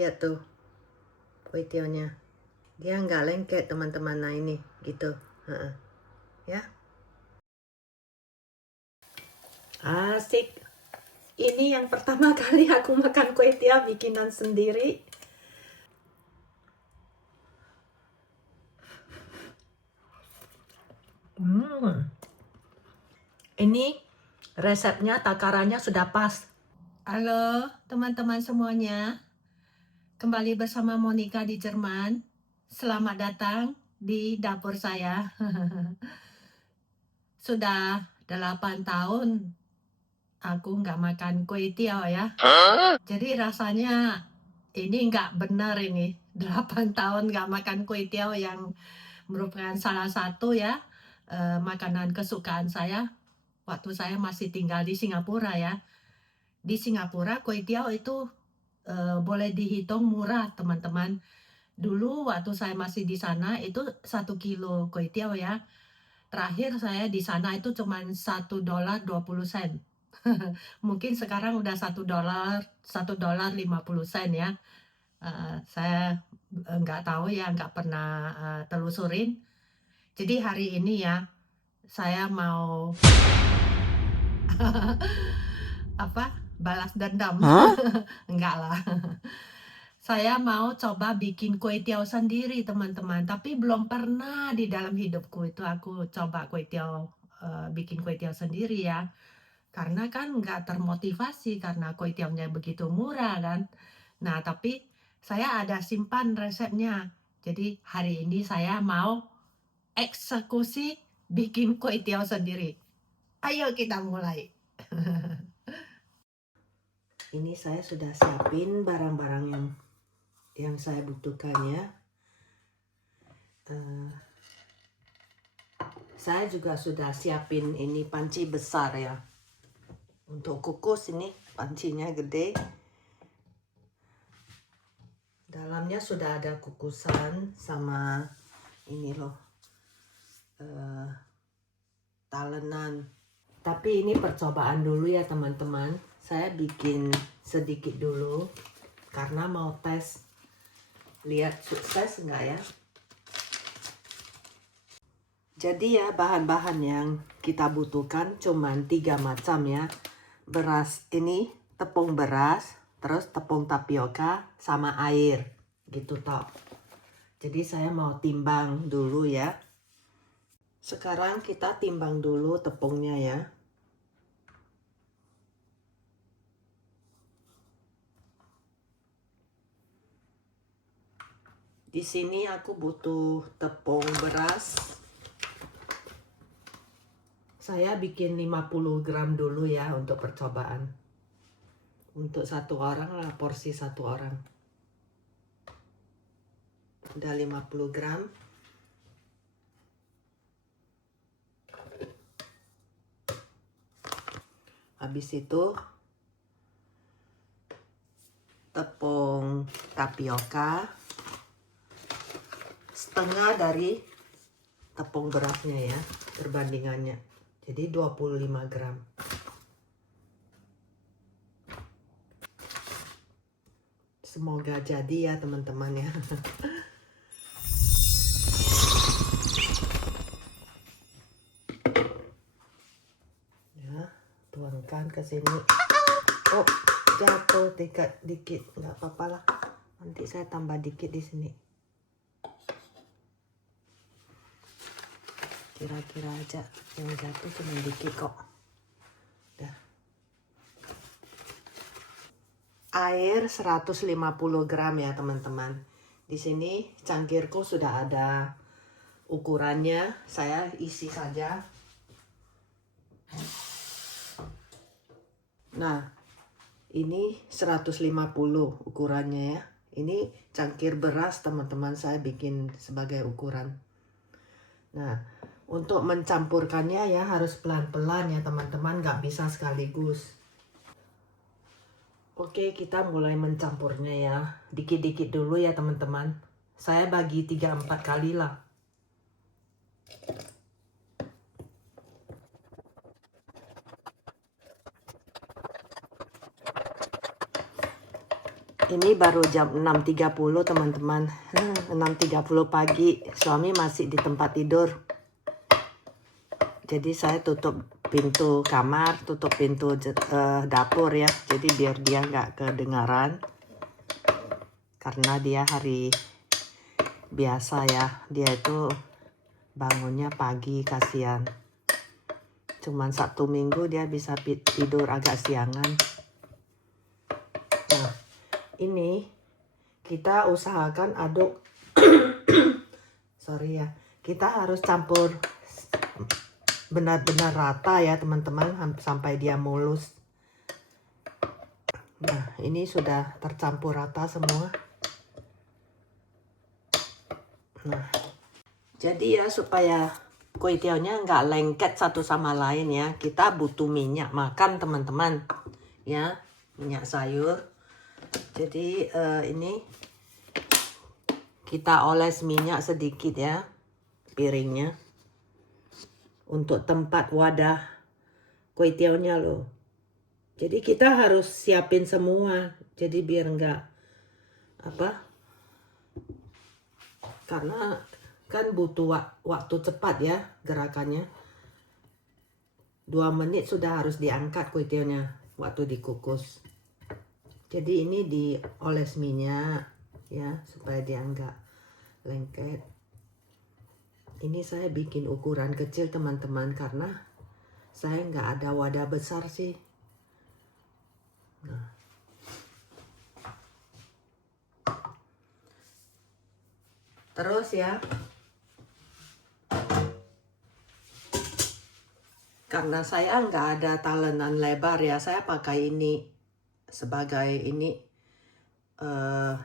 Lihat tuh kue tiaonya. Dia nggak lengket teman-teman. Nah ini gitu. Ya. Asik. Ini yang pertama kali aku makan kue tiaw bikinan sendiri. Ini resepnya, takarannya sudah pas. Halo teman-teman semuanya. Kembali bersama Monica di Jerman. Selamat datang di dapur saya. Sudah 8 tahun aku nggak makan kue tiaw ya. Jadi rasanya ini nggak benar ini. 8 tahun nggak makan kue tiaw yang merupakan salah satu ya makanan kesukaan saya waktu saya masih tinggal di Singapura ya. Di Singapura kue tiaw itu boleh dihitung murah teman-teman. Dulu waktu saya masih di sana itu 1 kilo kue tiaw ya. Terakhir saya di sana itu cuma $1.20. Mungkin sekarang udah $1.50 ya. Saya nggak tahu ya, nggak pernah telusurin. Jadi hari ini ya saya mau balas dendam. Enggak lah. Saya mau coba bikin kue tiaw sendiri teman-teman, tapi belum pernah di dalam hidupku itu aku coba kue tiaw, bikin kue tiaw sendiri ya. Karena kan nggak termotivasi karena kue tiawnya begitu murah kan. Nah tapi saya ada simpan resepnya. Jadi hari ini saya mau eksekusi bikin kue tiaw sendiri. Ayo kita mulai. Ini saya sudah siapin barang-barang yang saya butuhkan ya. Saya juga sudah siapin ini panci besar ya. Untuk kukus ini pancinya gede. Dalamnya sudah ada kukusan sama ini loh. Talenan. Tapi ini percobaan dulu ya teman-teman. Saya bikin sedikit dulu karena mau tes lihat sukses enggak ya. Jadi ya bahan-bahan yang kita butuhkan cuman 3 macam ya. Beras ini, tepung beras, terus tepung tapioka sama air gitu toh. Jadi saya mau timbang dulu ya. Sekarang kita timbang dulu tepungnya ya. Di sini aku butuh tepung beras. Saya bikin 50 gram dulu ya untuk percobaan. Untuk 1 orang lah, porsi 1 orang. Udah 50 gram. Habis itu tepung tapioka setengah dari tepung berasnya ya, perbandingannya. Jadi 25 gram. Semoga jadi ya teman-teman ya. Ya, tuangkan ke sini. Oh, jatuh dikit, nggak apa-apa lah. Nanti saya tambah dikit di sini. Kira-kira aja yang jatuh cuma dikit kok. Udah. Air 150 gram ya teman-teman. Di sini cangkirku sudah ada ukurannya. Saya isi saja. Nah, ini 150 ukurannya ya. Ini cangkir beras teman-teman, saya bikin sebagai ukuran. Nah, untuk mencampurkannya ya harus pelan-pelan ya teman-teman, nggak bisa sekaligus. Oke, kita mulai mencampurnya ya. Dikit-dikit dulu ya teman-teman. Saya bagi 3-4 kali lah. Ini baru jam 6.30 teman-teman. 6.30 pagi. Suami masih di tempat tidur. Jadi saya tutup pintu kamar, tutup pintu dapur ya. Jadi biar dia nggak kedengaran. Karena dia hari biasa ya. Dia itu bangunnya pagi, kasihan. Cuman Sabtu Minggu dia bisa tidur agak siangan. Nah, ini kita usahakan aduk. Sorry ya. Kita harus campur benar-benar rata ya teman-teman, sampai dia mulus. Nah, ini sudah tercampur rata semua. Nah, jadi ya supaya kue tiaonya nggak lengket satu sama lain ya, kita butuh minyak makan teman-teman ya, minyak sayur. Jadi ini kita oles minyak sedikit ya piringnya untuk tempat wadah kue tiaonya loh. Jadi kita harus siapin semua, jadi biar nggak karena kan butuh waktu cepat ya gerakannya. 2 menit sudah harus diangkat kue tiaonya waktu dikukus. Jadi ini dioles minyak ya supaya dia nggak lengket. Ini saya bikin ukuran kecil teman-teman karena saya nggak ada wadah besar sih. Nah. Terus ya, karena saya nggak ada talenan lebar ya, saya pakai ini sebagai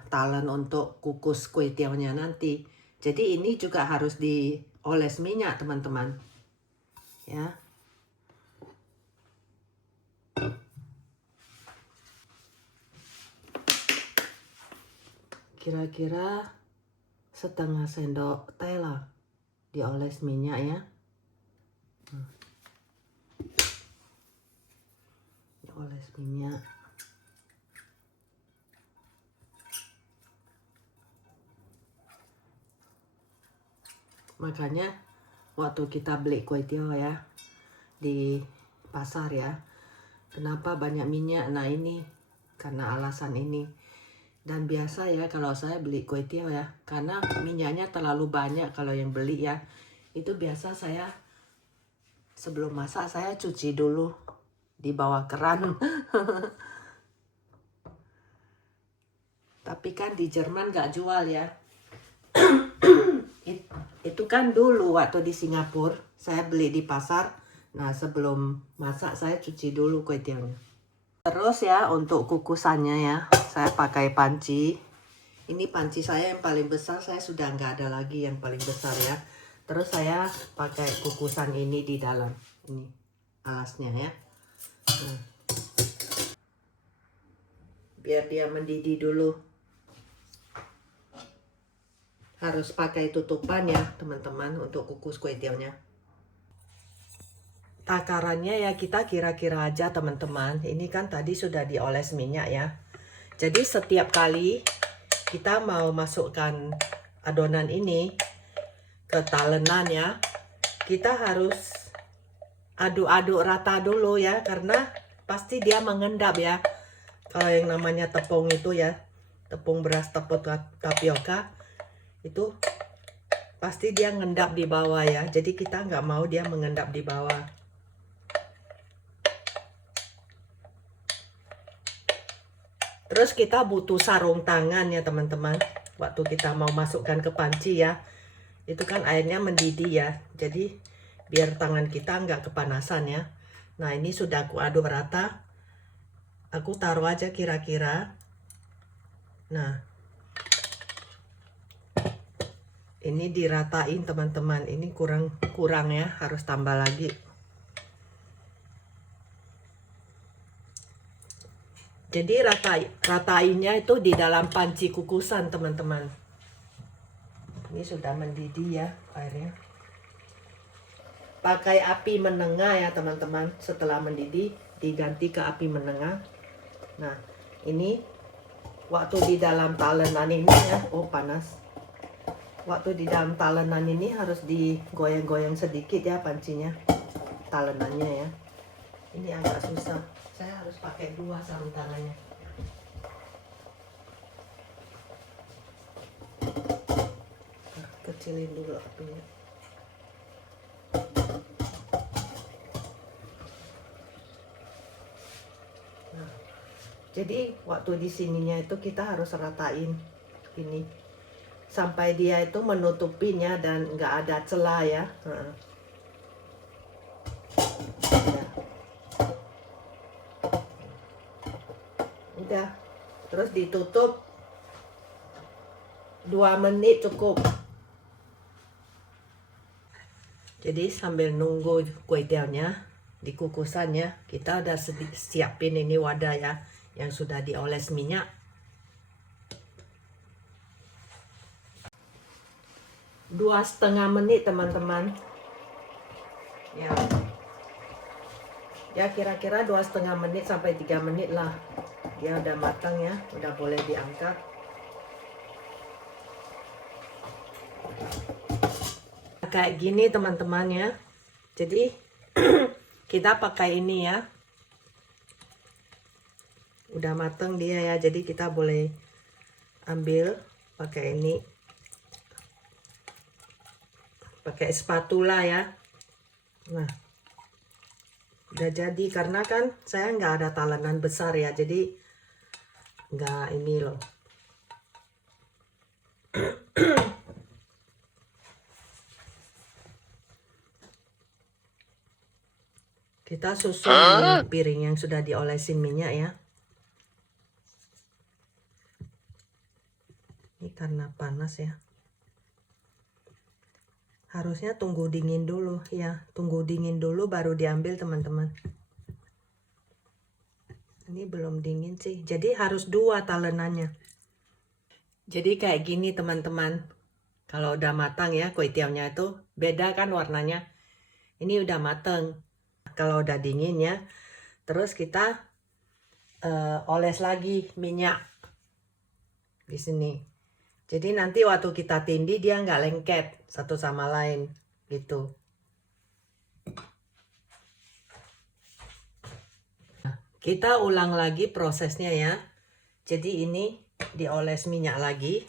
talen untuk kukus kue tiaonya nanti. Jadi ini juga harus dioles minyak teman-teman ya. Kira-kira setengah sendok teh lah dioles minyak ya. Dioles minyak. Makanya waktu kita beli kue tiaw ya di pasar ya, kenapa banyak minyak? Nah ini karena alasan ini. Dan biasa ya kalau saya beli kue tiaw ya, karena minyaknya terlalu banyak kalau yang beli ya, itu biasa saya sebelum masak saya cuci dulu di bawah keran. Tapi kan di Jerman nggak jual ya. Itu kan dulu waktu di Singapura saya beli di pasar. Nah sebelum masak saya cuci dulu kue tiawnya. Terus ya untuk kukusannya ya, saya pakai panci. Ini panci saya yang paling besar, saya sudah nggak ada lagi yang paling besar ya. Terus saya pakai kukusan ini di dalam. Ini alasnya ya. Nah. Biar dia mendidih dulu. Harus pakai tutupan ya teman-teman untuk kukus kue tiawnya. Takarannya ya kita kira-kira aja teman-teman. Ini kan tadi sudah dioles minyak ya. Jadi setiap kali kita mau masukkan adonan ini ke talenan ya, kita harus aduk-aduk rata dulu ya, karena pasti dia mengendap ya. Kalau yang namanya tepung itu ya, tepung beras tepung tapioka itu pasti dia ngendap di bawah ya. Jadi kita nggak mau dia mengendap di bawah. Terus kita butuh sarung tangan ya teman-teman. Waktu kita mau masukkan ke panci ya, itu kan airnya mendidih ya. Jadi biar tangan kita nggak kepanasan ya. Nah ini sudah aku aduk rata. Aku taruh aja kira-kira. Nah ini diratain teman-teman. Ini kurang ya, harus tambah lagi. Jadi ratainnya itu di dalam panci kukusan teman-teman. Ini sudah mendidih ya airnya. Pakai api menengah ya teman-teman. Setelah mendidih diganti ke api menengah. Nah ini waktu di dalam talenan ini ya, oh panas. Waktu di dalam talenan ini harus digoyang-goyang sedikit ya pancinya, talenannya ya. Ini agak susah, saya harus pakai 2 sarung tangannya. Kecilin dulu apinya. Nah, jadi waktu di sininya itu kita harus ratain ini sampai dia itu menutupinya dan nggak ada celah ya. Udah, terus ditutup 2 menit cukup. Jadi sambil nunggu kue tiaonya di kukusannya, kita udah siapin ini wadah ya yang sudah dioles minyak. 2,5 menit teman-teman ya. Ya kira-kira 2,5 menit sampai 3 menit lah. Dia udah matang ya, udah boleh diangkat. Kayak gini teman-teman ya. Jadi kita pakai ini ya. Udah matang dia ya, jadi kita boleh ambil pakai ini. Pakai spatula ya. Nah, udah jadi karena kan saya nggak ada talenan besar ya, jadi nggak ini loh. Kita susun di piring yang sudah diolesin minyak ya. Ini karena panas ya. Harusnya tunggu dingin dulu ya, tunggu dingin dulu baru diambil teman-teman. Ini belum dingin sih, jadi harus 2 talenannya. Jadi kayak gini teman-teman. Kalau udah matang ya kue tiaonya itu beda kan warnanya. Ini udah matang. Kalau udah dingin ya, terus kita oles lagi minyak di sini. Jadi nanti waktu kita tindih dia nggak lengket satu sama lain gitu. Nah, kita ulang lagi prosesnya ya. Jadi ini dioles minyak lagi.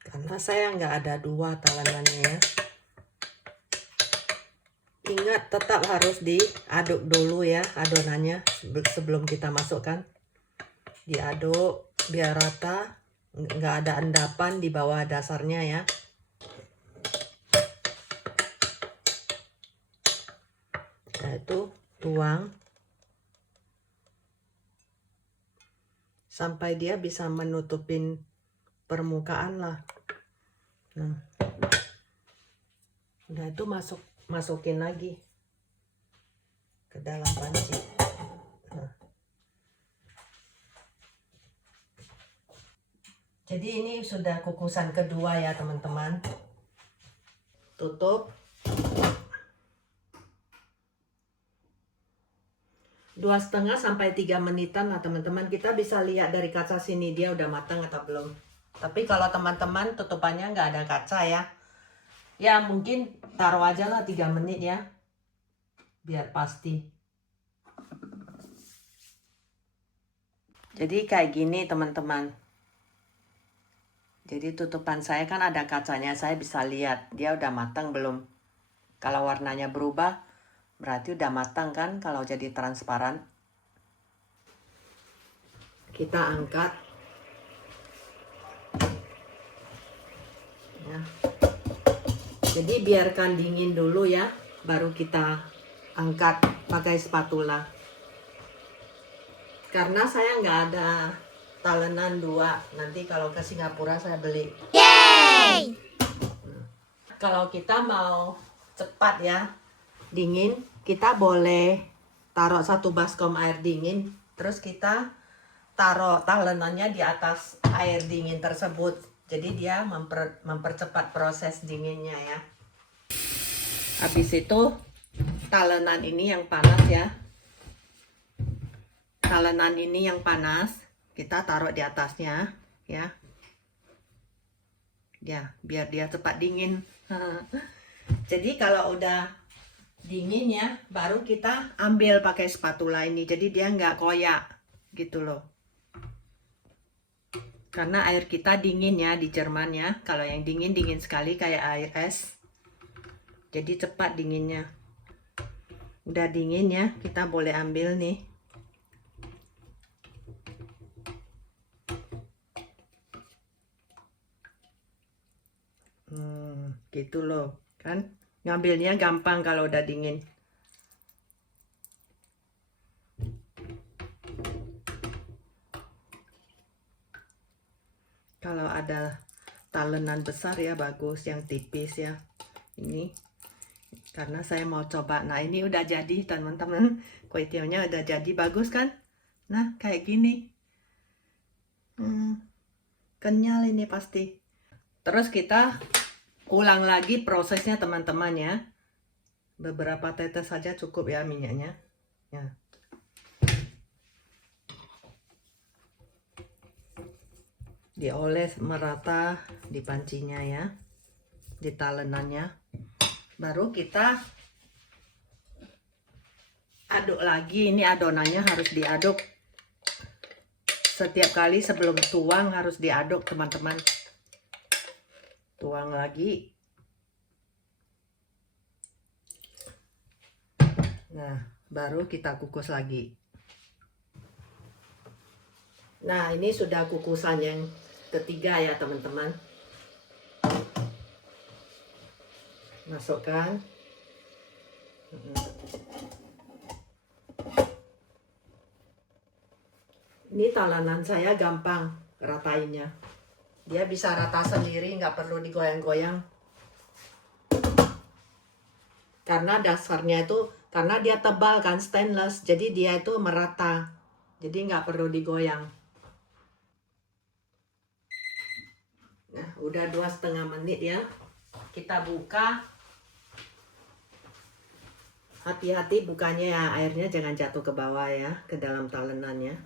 Karena saya nggak ada 2 talenannya ya. Ingat tetap harus diaduk dulu ya adonannya sebelum kita masukkan. Diaduk biar rata, nggak ada endapan di bawah dasarnya ya. Nah itu tuang sampai dia bisa menutupin permukaan lah. Nah, udah itu masukin lagi ke dalam panci. Nah. Jadi ini sudah kukusan kedua ya teman-teman. Tutup. 2,5 sampai 3 menitan lah teman-teman. Kita bisa lihat dari kaca sini dia udah matang atau belum. Tapi kalau teman-teman tutupannya nggak ada kaca ya. Ya mungkin taruh aja lah 3 menit ya. Biar pasti. Jadi kayak gini teman-teman. Jadi tutupan saya kan ada kacanya, saya bisa lihat dia udah matang belum. Kalau warnanya berubah, berarti udah matang kan kalau jadi transparan. Kita angkat. Ya. Jadi biarkan dingin dulu ya, baru kita angkat pakai spatula. Karena saya nggak ada talenan 2, nanti kalau ke Singapura saya beli. Yeay! Kalau kita mau cepat ya dingin, kita boleh taruh 1 baskom air dingin, terus kita taruh talenannya di atas air dingin tersebut, jadi dia mempercepat proses dinginnya ya. Habis itu talenan ini yang panas ya, talenan ini yang panas kita taruh di atasnya ya. Ya, biar dia cepat dingin. Jadi kalau udah dingin ya, baru kita ambil pakai spatula ini. Jadi dia nggak koyak gitu loh. Karena air kita dingin ya di Jerman ya. Kalau yang dingin sekali kayak air es. Jadi cepat dinginnya. Udah dingin ya, kita boleh ambil nih. Gitu loh, kan? Ngambilnya gampang kalau udah dingin. Kalau ada talenan besar ya bagus, yang tipis ya. Ini karena saya mau coba. Nah, ini udah jadi teman-teman. Kue tiaonya udah jadi, bagus kan? Nah, kayak gini. Kenyal ini pasti. Terus kita ulang lagi prosesnya teman-teman ya. Beberapa tetes saja cukup ya minyaknya. Ya. Dioles merata di pancinya ya, di talenannya. Baru kita aduk lagi. Ini adonannya harus diaduk setiap kali sebelum tuang, harus diaduk teman-teman. Tuang lagi. Nah, baru kita kukus lagi. Nah, ini sudah kukusan yang ketiga ya teman-teman. Masukkan. Ini talenan saya gampang ratainnya. Dia bisa rata sendiri, nggak perlu digoyang-goyang. Karena dasarnya itu, karena dia tebal kan, stainless, jadi dia itu merata. Jadi nggak perlu digoyang. Nah, udah 2,5 menit ya. Kita buka. Hati-hati bukanya ya, airnya jangan jatuh ke bawah ya, ke dalam talenannya.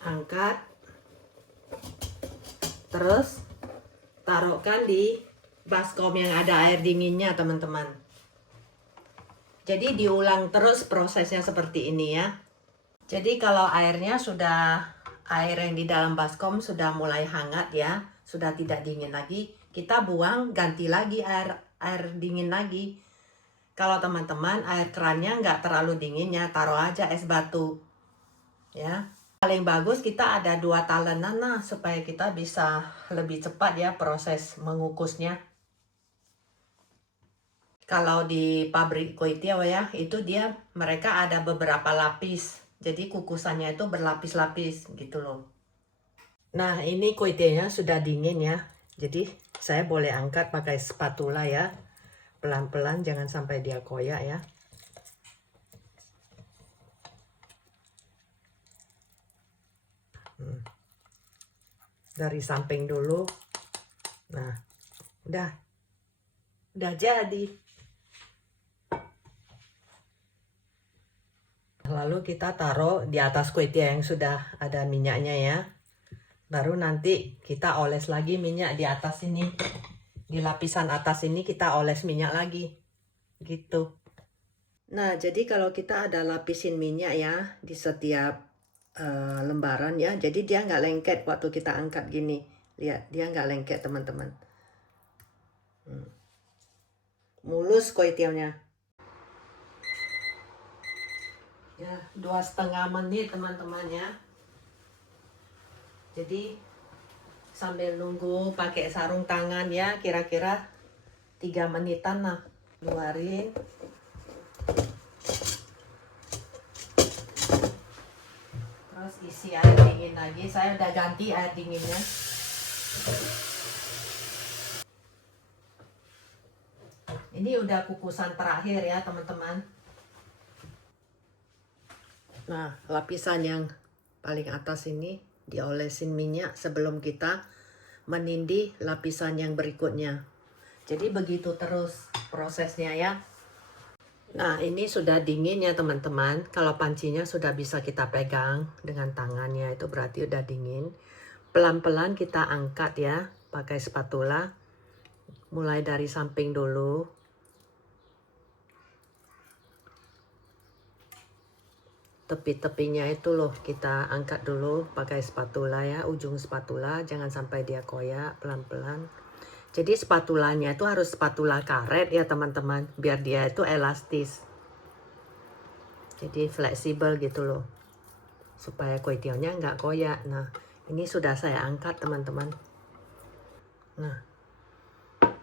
Angkat. Terus taruhkan di baskom yang ada air dinginnya teman-teman. Jadi diulang terus prosesnya seperti ini ya. Jadi kalau airnya sudah, air yang di dalam baskom sudah mulai hangat ya, sudah tidak dingin lagi, kita buang, ganti lagi air dingin lagi. Kalau teman-teman air kerannya nggak terlalu dingin ya, taruh aja es batu ya. Paling bagus kita ada 2 talenan nah, supaya kita bisa lebih cepat ya proses mengukusnya. Kalau di pabrik kue tiaw ya, itu dia mereka ada beberapa lapis. Jadi kukusannya itu berlapis-lapis gitu loh. Nah, ini kue tiawnya sudah dingin ya. Jadi saya boleh angkat pakai spatula ya. Pelan-pelan, jangan sampai dia koyak ya. Dari samping dulu. Nah, udah jadi. Lalu kita taruh di atas kue tiaw yang sudah ada minyaknya ya. Baru nanti kita oles lagi minyak di atas ini. Di lapisan atas ini kita oles minyak lagi. Gitu. Nah, jadi kalau kita ada lapisin minyak ya di setiap lembaran ya. Jadi dia nggak lengket waktu kita angkat gini. Lihat, dia nggak lengket teman-teman. Mulus kue tiawnya. Ya, 2,5 menit teman-teman ya. Jadi sambil nunggu pakai sarung tangan ya, kira-kira 3 menitan lah. Keluarin. Terus isi air dingin lagi. Saya udah ganti air dinginnya. Ini udah kukusan terakhir ya teman-teman. Nah, lapisan yang paling atas ini diolesin minyak sebelum kita menindih lapisan yang berikutnya. Jadi begitu terus prosesnya ya. Nah, ini sudah dingin ya teman-teman. Kalau pancinya sudah bisa kita pegang dengan tangannya, itu berarti udah dingin. Pelan-pelan kita angkat ya, pakai spatula. Mulai dari samping dulu. Tepi-tepinya itu loh, kita angkat dulu pakai spatula ya, ujung spatula. Jangan sampai dia koyak, pelan-pelan. Jadi spatulanya itu harus spatula karet ya teman-teman, biar dia itu elastis. Jadi fleksibel gitu loh, supaya kue tiaonya nggak koyak. Nah, ini sudah saya angkat teman-teman. Nah,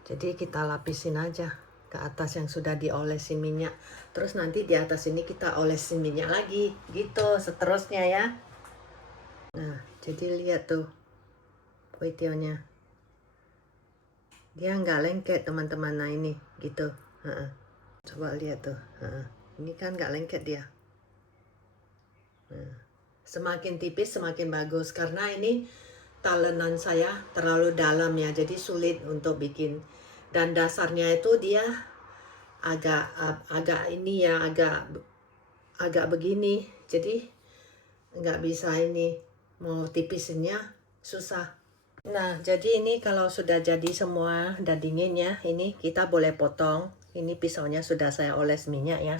jadi kita lapisin aja ke atas yang sudah diolesi minyak. Terus nanti di atas ini kita olesi minyak lagi, gitu seterusnya ya. Nah, jadi lihat tuh kue tiaonya. Dia nggak lengket teman-teman. Nah ini gitu. Coba lihat tuh. Ini kan nggak lengket dia. Nah, semakin tipis semakin bagus, karena ini talenan saya terlalu dalam ya, jadi sulit untuk bikin. Dan dasarnya itu dia agak ini ya, agak begini, jadi nggak bisa ini, mau tipisinnya susah. Nah, jadi ini kalau sudah jadi semua, udah dingin ya, ini kita boleh potong. Ini pisaunya sudah saya oles minyak ya,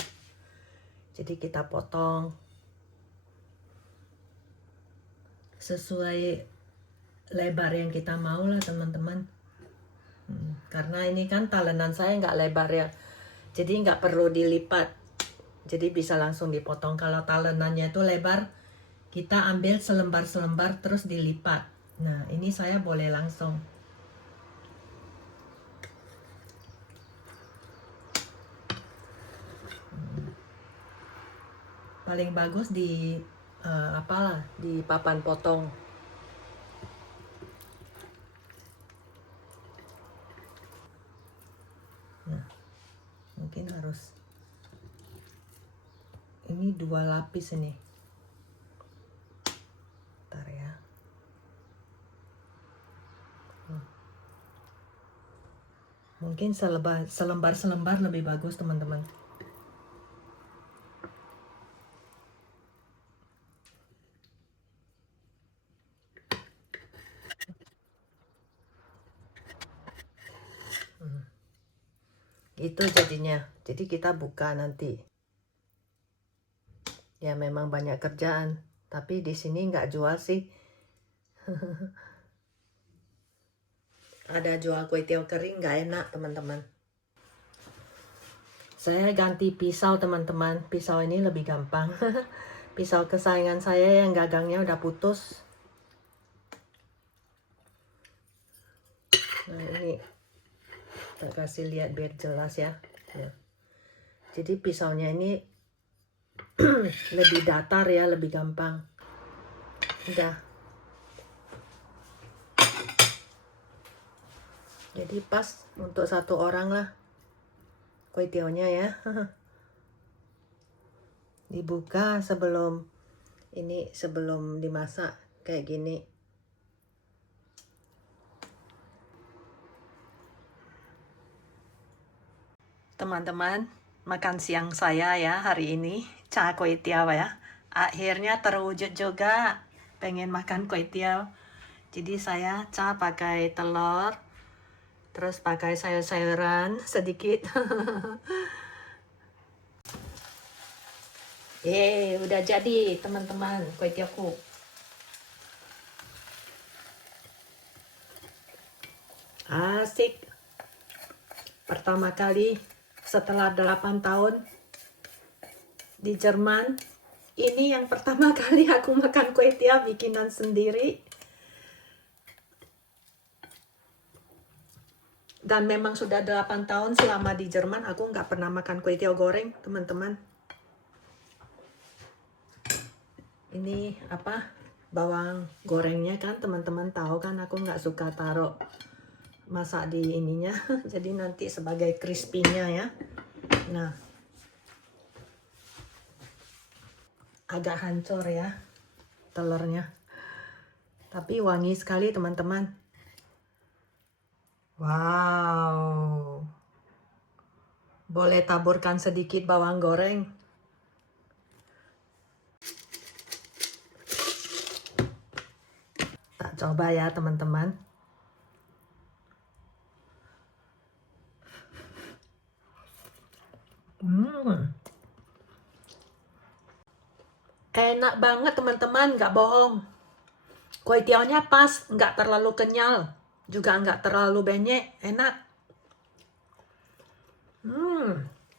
jadi kita potong sesuai lebar yang kita mau lah teman-teman. Karena ini kan talenan saya nggak lebar ya, jadi nggak perlu dilipat, jadi bisa langsung dipotong. Kalau talenannya itu lebar, kita ambil selembar-selembar terus dilipat. Nah, ini saya boleh langsung. Paling bagus di apalah, di papan potong. Nah, mungkin harus ini 2 lapis ini. Bentar ya. Mungkin selembar-selembar lebih bagus teman-teman. Itu jadinya. Jadi kita buka nanti. Ya memang banyak kerjaan, tapi di sini nggak jual sih. Ada jual kue tiaw kering, nggak enak teman-teman. Saya ganti pisau teman-teman. Pisau ini lebih gampang. Pisau kesayangan saya yang gagangnya udah putus. Nah ini kita kasih lihat biar jelas ya. Nah, jadi pisaunya ini lebih datar ya, lebih gampang. Udah. Jadi pas untuk 1 orang lah kue tiawnya ya. Dibuka sebelum dimasak kayak gini. Teman-teman, makan siang saya ya hari ini, ca kue tiaw ya. Akhirnya terwujud juga, pengen makan kue tiaw. Jadi saya ca pakai telur, terus pakai sayur-sayuran sedikit. Udah jadi teman-teman kue tiawku. Asik. Pertama kali setelah 8 tahun di Jerman, ini yang pertama kali aku makan kue tiaw bikinan sendiri. Dan memang sudah 8 tahun selama di Jerman aku nggak pernah makan kue tiaw goreng, teman-teman. Ini apa? Bawang gorengnya kan teman-teman tahu kan, aku nggak suka taruh masak di ininya. Jadi nanti sebagai crispy-nya ya. Nah, agak hancur ya telurnya. Tapi wangi sekali teman-teman. Wow. Boleh taburkan sedikit bawang goreng. Tak coba ya teman-teman. Enak banget teman-teman, nggak bohong. Kue tiaonya pas, nggak terlalu kenyal, juga nggak terlalu benyek, enak.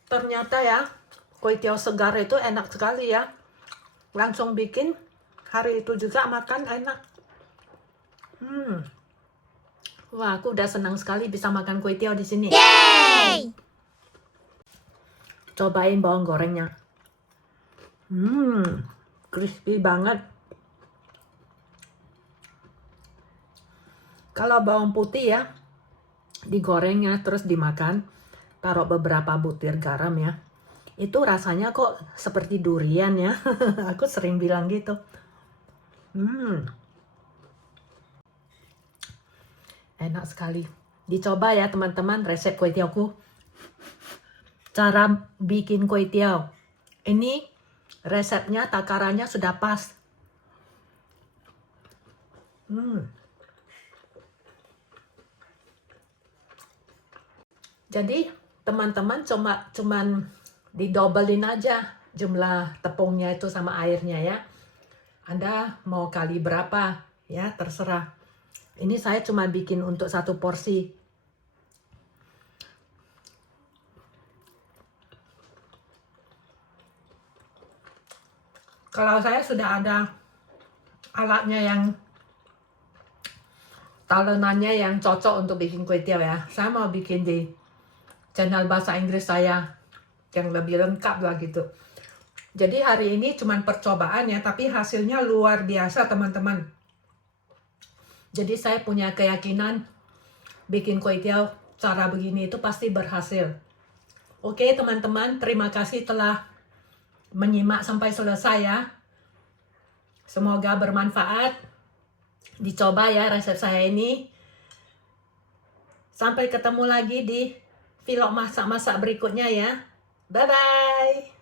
Ternyata ya, kue tiao segar itu enak sekali ya. Langsung bikin, hari itu juga makan enak. Wah, aku udah senang sekali bisa makan kue tiao di sini. Yeay! Cobain bawang gorengnya. Crispy banget. Kalau bawang putih ya, digorengnya terus dimakan, taruh beberapa butir garam ya. Itu rasanya kok seperti durian ya. Aku sering bilang gitu. Enak sekali. Dicoba ya teman-teman resep kue tiaoku. Cara bikin kue tiao. Ini resepnya, takarannya sudah pas. Jadi teman-teman cuman didobelin aja jumlah tepungnya itu sama airnya ya. Anda mau kali berapa ya, terserah. Ini saya cuma bikin untuk 1 porsi. Kalau saya sudah ada alatnya yang talenannya yang cocok untuk bikin kue tiao ya. Saya mau bikin di channel bahasa Inggris saya yang lebih lengkap lah gitu. Jadi hari ini cuma percobaan ya, tapi hasilnya luar biasa teman-teman. Jadi saya punya keyakinan bikin kue tiao cara begini itu pasti berhasil. Oke teman-teman, terima kasih telah menyimak sampai selesai ya. Semoga bermanfaat. Dicoba ya resep saya ini. Sampai ketemu lagi di vlog masak-masak berikutnya ya. Bye-bye.